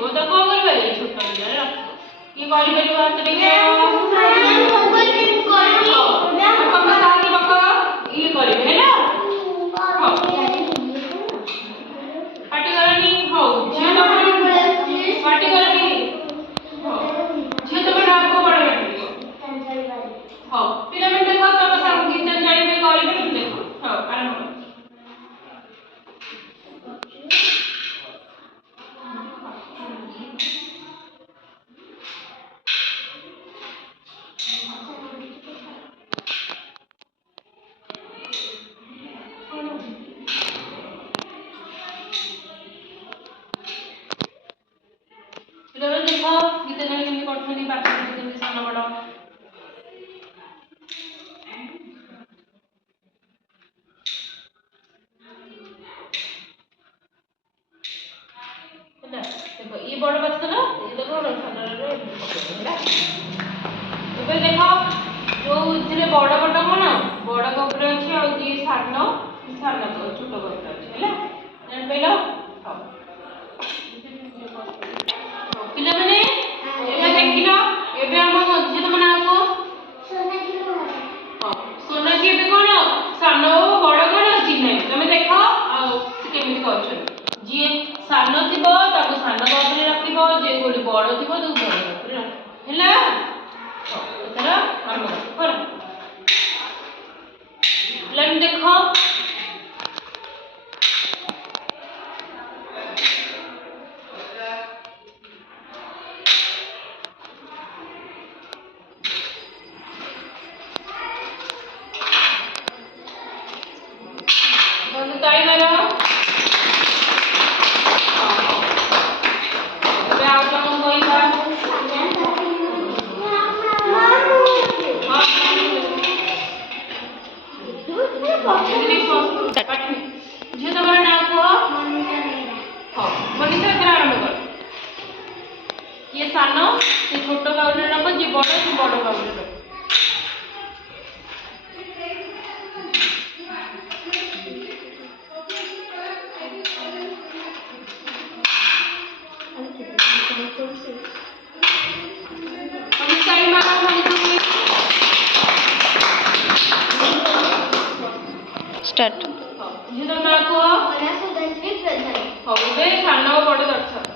ହେଇଯିବ ତ କଣ କରିବ ଏଇ ଛୋଟ ପିଲାରେ ରଖିବ କିଏ କରିପାରିବ ହାତ ଟିକେ ଇଏ କରିବେ ହେଲା ପାଟି କରନି ହଉ ଝିଅ ତମର ପାଟି କରନି ଝିଅ ତମର ଆଗ ବଡ଼ ପାଟି ହଉ ପିଲାମାନେ ଦେଖ ତମ ସାଙ୍ଗ ଗୀତ ଜାଣିବେ କରିବେ ଦେଖ ହଉ ଆରମ୍ଭ ପିଲାମାନେ ଦେଖ ଗୀତ ଜାଣି କେମିତି କରୁଛନ୍ତି ପାଠ କେମିତି ସାନ ବଡ଼ देखो ये बड़ बच्चा ना ये देखो ଏବେ ଦେଖ ଯୋଉ ଇଥିରେ ବଡ଼ ବଡ଼ କଣ ବଡ଼ କପରେ ଅଛି ଆଉ ଯିଏ ସାନ ଛୋଟ କପରେ ଅଛି ହେଲା ଜାଣିପାରିଲ ପିଲାମାନେ ଏବେ ଦେଖିଲ ଏବେ ଆମ ଝିଅ ତମ ନାଁ କଣ ସୋନାକ୍ଷୀ ଏବେ କଣ ସାନ ବଡ଼ କଣ ଚିହ୍ନେ ତମେ ଦେଖ ଆଉ ସେ କେମିତି କରୁଛନ୍ତି ଯିଏ ସାନ ଥିବ ତାକୁ ସାନ କପରେ ରଖିବ ଯେ କୋଉଠି ବଡ଼ ଥିବ ତାକୁ ବଡ଼ କପରେ ରଖିବ ହେଲା ଏଥର ଆରମ୍ଭ କର ପିଲାମାନେ ଦେଖ ताली मारो ଏବେ ଆଉ କଣ କହିବା ଝିଅ ତମର ନାଁ କୁହ ହଉ ମନୀଷା ଏଥର ଆରମ୍ଭ କର କିଏ ସାନ ସେ ଛୋଟ କାଉରେ ରଖ ଯିଏ ବଡ଼ ସେ ବଡ଼ କାଉରେ ରଖ स्टार्ट ଝିଅ ତମ ନାଁ କୁହ ହଉ ଏବେ ସାନ ଓ ବଡ଼ ଦର୍ଶ